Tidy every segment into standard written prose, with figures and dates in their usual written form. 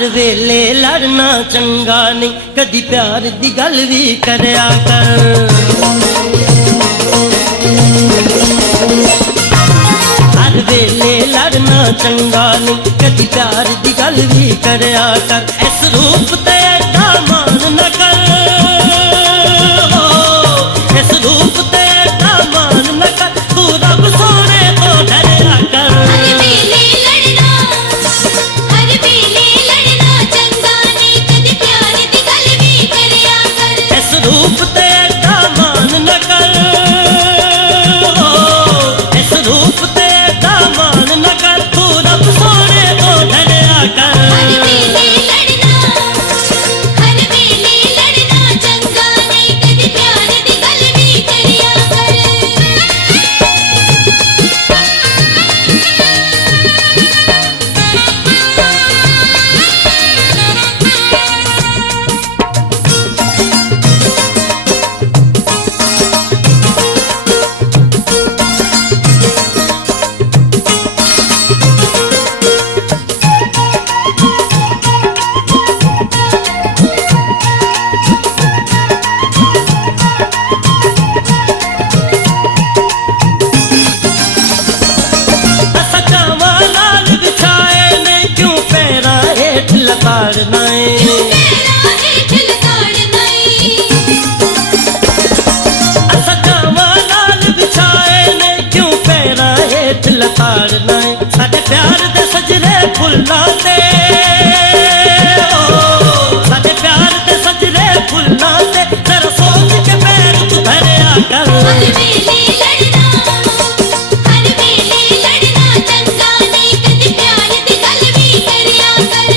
हर वेले लड़ना चंगा नहीं, कदी प्यार दी गल भी करया कर। हर वेले लड़ना चंगा नहीं, कदी प्यार दी गल भी करया कर। इस रूप ते एडा मान न कर, इस रूप ते एडा मान न कर, तू रब सोने तो डरया कर। रूप ते एडा मान न कर, इस रूप ते एडा मान न कर, तू रब सोने तो डरया कर। हर वेले लड़ना चंगा नहीं, कदी प्यार दी गल भी करया कर। साडे प्यार दे सजरे फुल्लां ते, साडे प्यार दे सजरे फुल्लां ते, जरा सोच के पैर तू धरया कर। हर वेले लड़ना चंगा नहीं, कदी प्यार दी गल भी करया कर।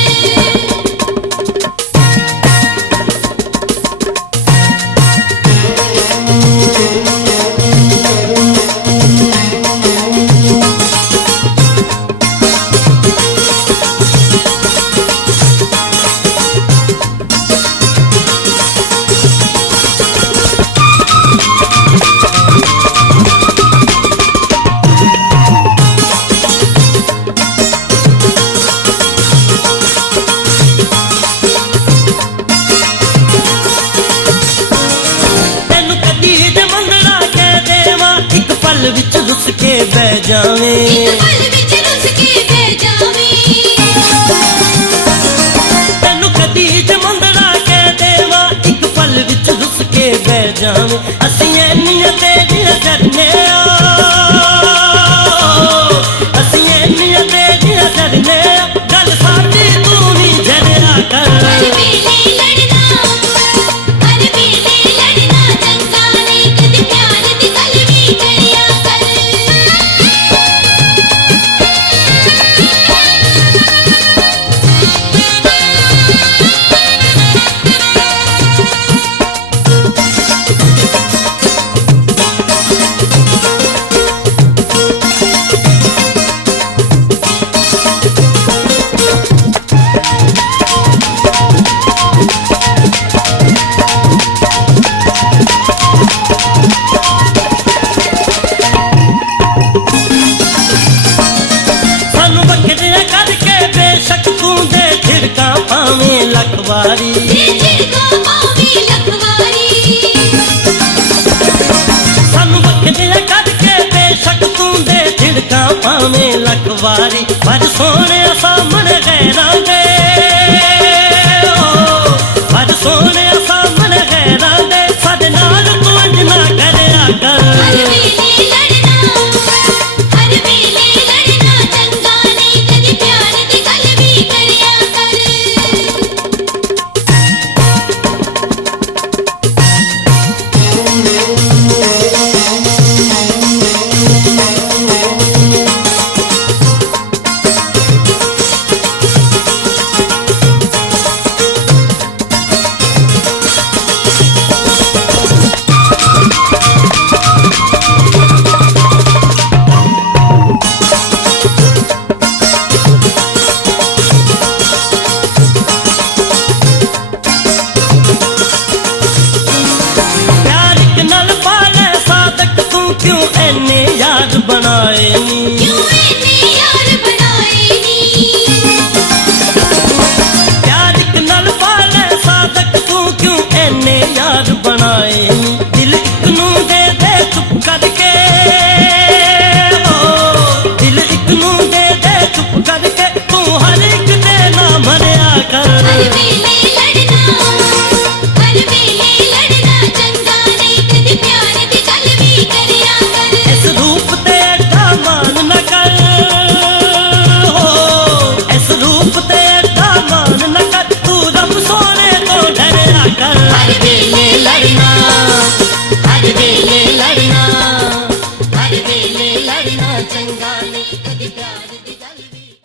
विच रुस के बह जावे, तेनू कदी जमंदड़ा कह देवा, एक पल विच रुस के बह जावे। असी एनिया तेरिया जरने, असी एनिया तेरिया जरने, गल साडी तू ही जरया कर। लखवारी सानू बखदिया करके बेशक तू दे झिड़का पावे लखवारी। पर सोने सामने गैरां दे, पर सोने सामने गैरां दे, साडे नाल तू इंज ना करया कर। हर वेले लड़ना चंगा नहीं, कदी प्यार दी गल भी करया कर। ਕਰ ਹਰ ਵੇਲੇ